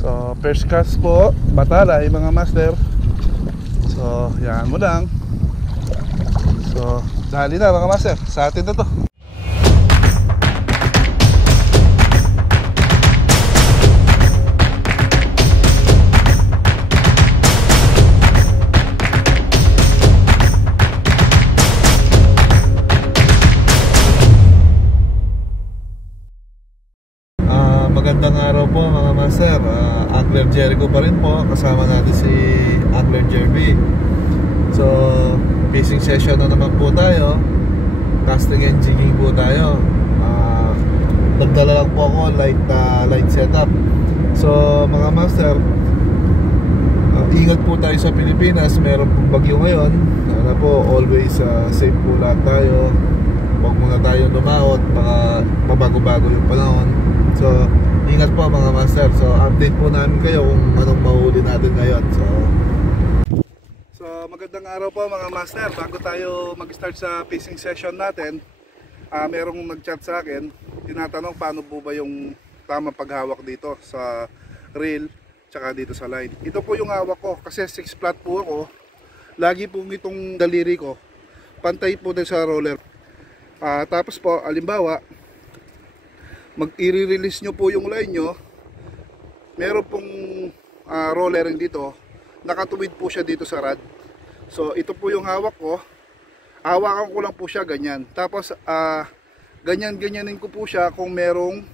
So first cast po, batalay mga master. So yan mo lang. So dali na mga master, sa atin na to. Magandang araw po mga master. Angler Jericho pa rin po. Kasama natin si Angler Jerby. So fishing session na naman po tayo. Casting and jigging po tayo. Nagdala lang po ako light setup. So mga master, ingat po tayo sa Pilipinas. Meron pong bagyo ngayon. Sana po always safe po lahat tayo. Huwag muna tayong lumaot, baka mabago-bago yung panahon. So ingat po mga master. So update po namin kayo kung anong mahuli natin ngayon. So magandang araw po mga master. Bago tayo mag-start sa fishing session natin, merong nag-chat sa akin, tinatanong paano po ba yung tamang paghawak dito sa reel tsaka dito sa line. Ito po yung hawak ko kasi 6 flat po ako. Lagi po itong daliri ko pantay po din sa roller. Tapos po halimbawa i-release nyo po yung line nyo, meron pong rollering dito, nakatuwid po siya dito sa rod. So ito po yung hawak ko, hawakan ko lang po siya ganyan. Tapos ganyan-ganyanin ko po siya kung merong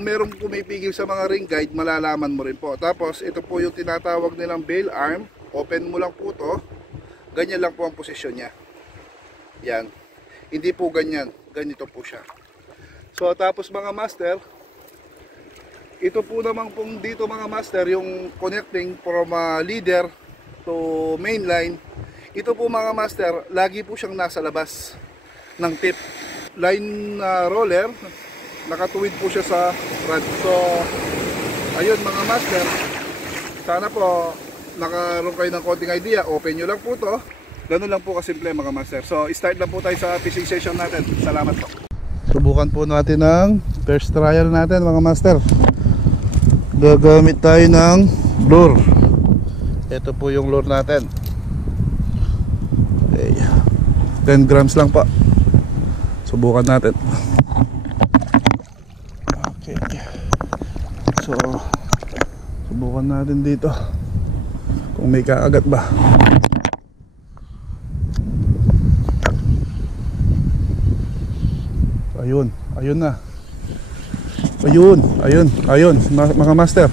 merong pumipigil sa mga ring guide, malalaman mo rin po. Tapos ito po yung tinatawag nilang bail arm, open mo lang po to, ganyan lang po ang posisyon niya. Yan. Hindi po ganyan, ganito po siya. So tapos mga master, ito po naman pong dito mga master, yung connecting from leader to main line. Ito po mga master, lagi po siyang nasa labas ng tip. Line roller, nakatuwid po siya sa rod. So ayun mga master, sana po nakaroon kayo ng konting idea. Open nyo lang po to. Ganun lang po kasimple mga master. So start na po tayo sa fishing session natin. Salamat po. Subukan po natin ang first trial natin mga master. Gagamit tayo ng lure. Ito po yung lure natin. Okay. 10 grams lang po. Subukan natin. Okay. So subukan natin dito kung may kaagat ba. Ayun na. Ayun mga master.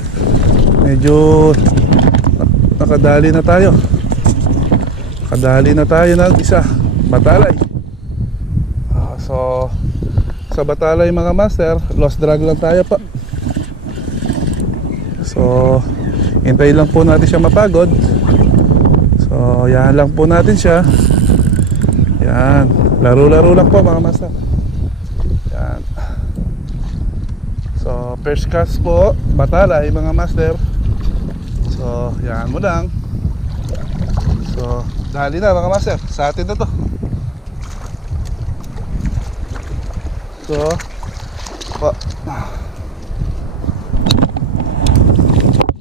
Medyo nakadali na tayo. Ng isa. Batalay. So sa batalay mga master, lost drag lang tayo pa. So hintayin lang po natin siya mapagod. So yan lang po natin siya. Yan. Laro-laro lang po mga master. So first cast po, batalay mga master. So yan mo lang. So dali na mga master, sa atin na to. So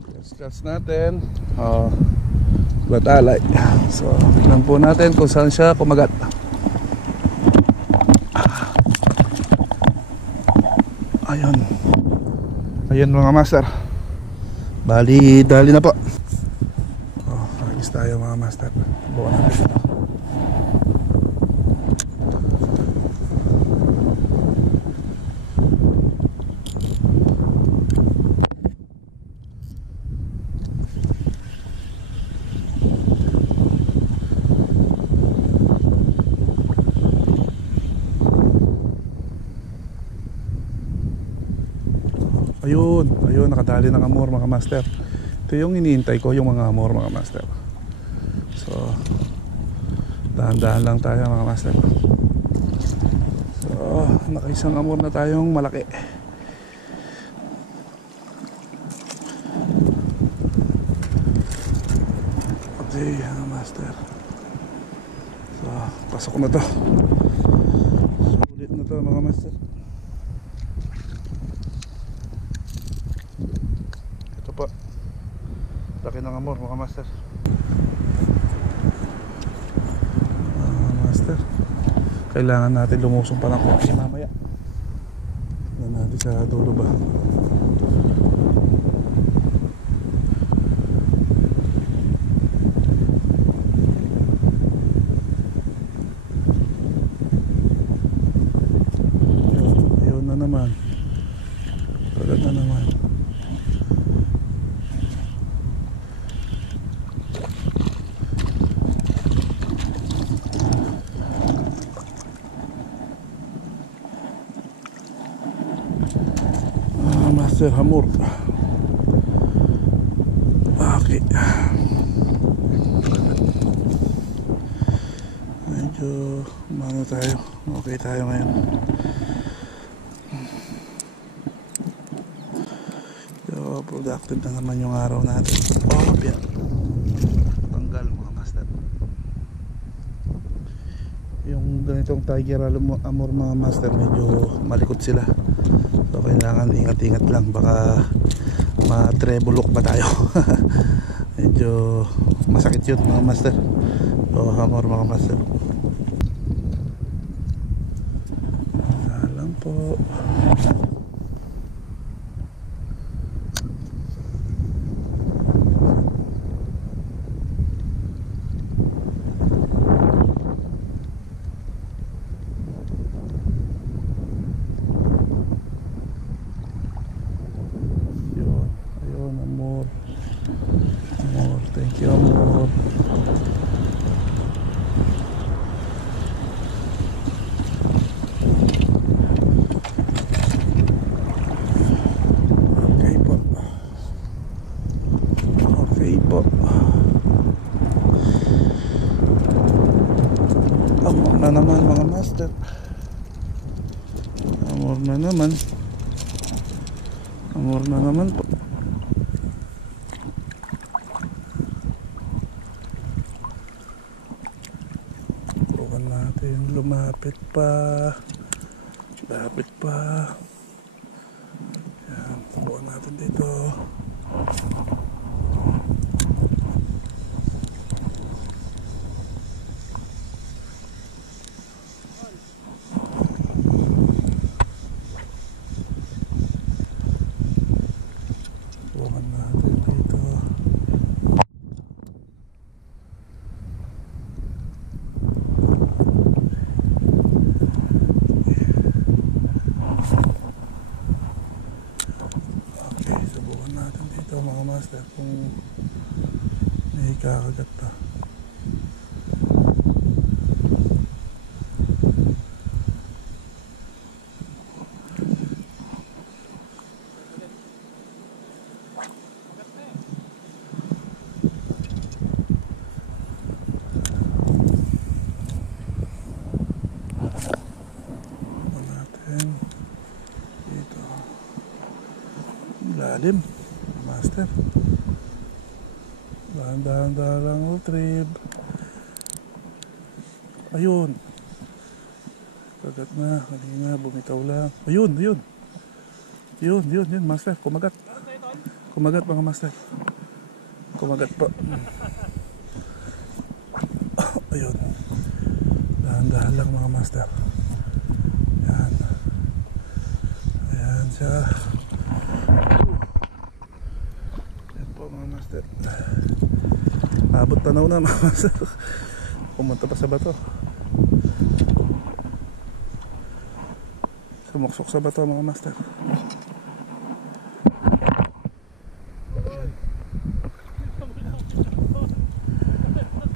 first cast natin, batalay. So tignan po natin kung saan siya kumagat. Ayun mga master. Bali, dali na po. Ayos tayo mga master. Bukan natin ito. Ayun, nakadali ng amor mga master. Ito yung iniintay ko, yung mga amor mga master. So dahan-dahan lang tayo mga master. So nakaisang amor na tayong malaki. Okay mga master. So pasok na to. Sulit na to mga master. Laki ng amor mga master. Master, kailangan natin lumusong pa ng konti mamaya. Yan natin sa dulo ba. Ayun na naman. Kagat na naman. Master hamor. Okay. Medyo mano tayo. Okay tayo ngayon. So, productive na naman yung araw natin. Oh, yan. Tanggal mga master. Yung ganitong tiger amor mga master, medyo malikot sila. So kailangan ingat-ingat lang, baka ma-trebulok pa tayo. Medyo masakit yun mga master. So hamor mga master. Alam po. Thank you, amor. Okay po. Okay po. Amor na naman mga master. Amor na naman. Amor na naman po. Lumapit pa. Lapit pa. Yan, tubuan natin dito. Tubuan natin dito. Mga master kung may kakagat pa. Natin dito lalim master. Dahan-dahan lang retrieve. Ayun. Kagat na. Kanina bumitaw lang. Ayun, ayun. Yun, master. Kumagat. Kumagat mga master. Kumagat po. Ayun. Dahan-dahan lang mga master. Yan. Ayan siya. Mga master, abot tanaw na mga master. Pumunta pa sa bato, sumuksok sa bato mga master.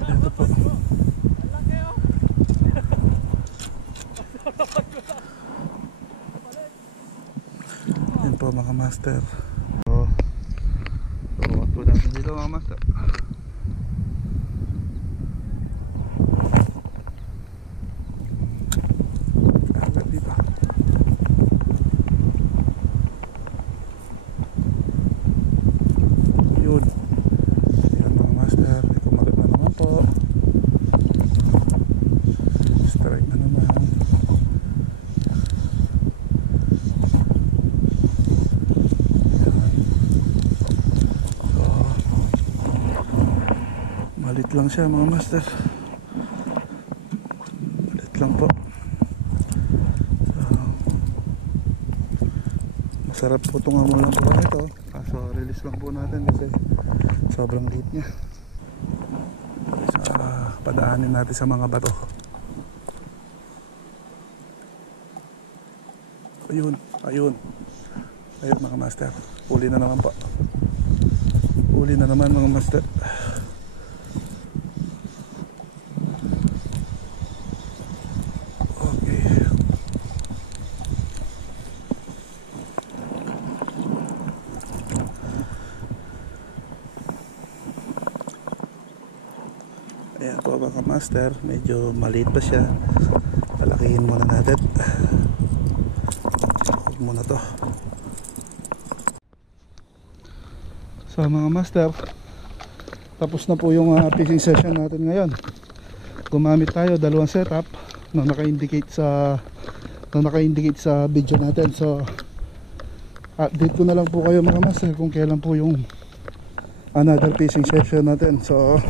Ito po. Yan po mga master. Dito mga master. Agad dito. Yun. Yan mga master. Kumagat na naman po. Strike na naman. lang siya mga master. Maliit lang po. Masarap po itong amo lang po ito. Kaso release lang po natin kasi sobrang liit niya. Padaanin natin sa mga bato. Ayun, ayun. Ayun mga master. Uli na naman po. Uli na naman mga master. Okay. Ayan po mga master. Medyo maliit pa siya. Palakihin muna natin. Huwag muna to. So mga master, tapos na po yung fishing session natin ngayon. Gumamit tayo dalawang setup na naka-indicate sa video natin. So update ko na lang po kayo mga master kung kailan po yung another fishing session natin. So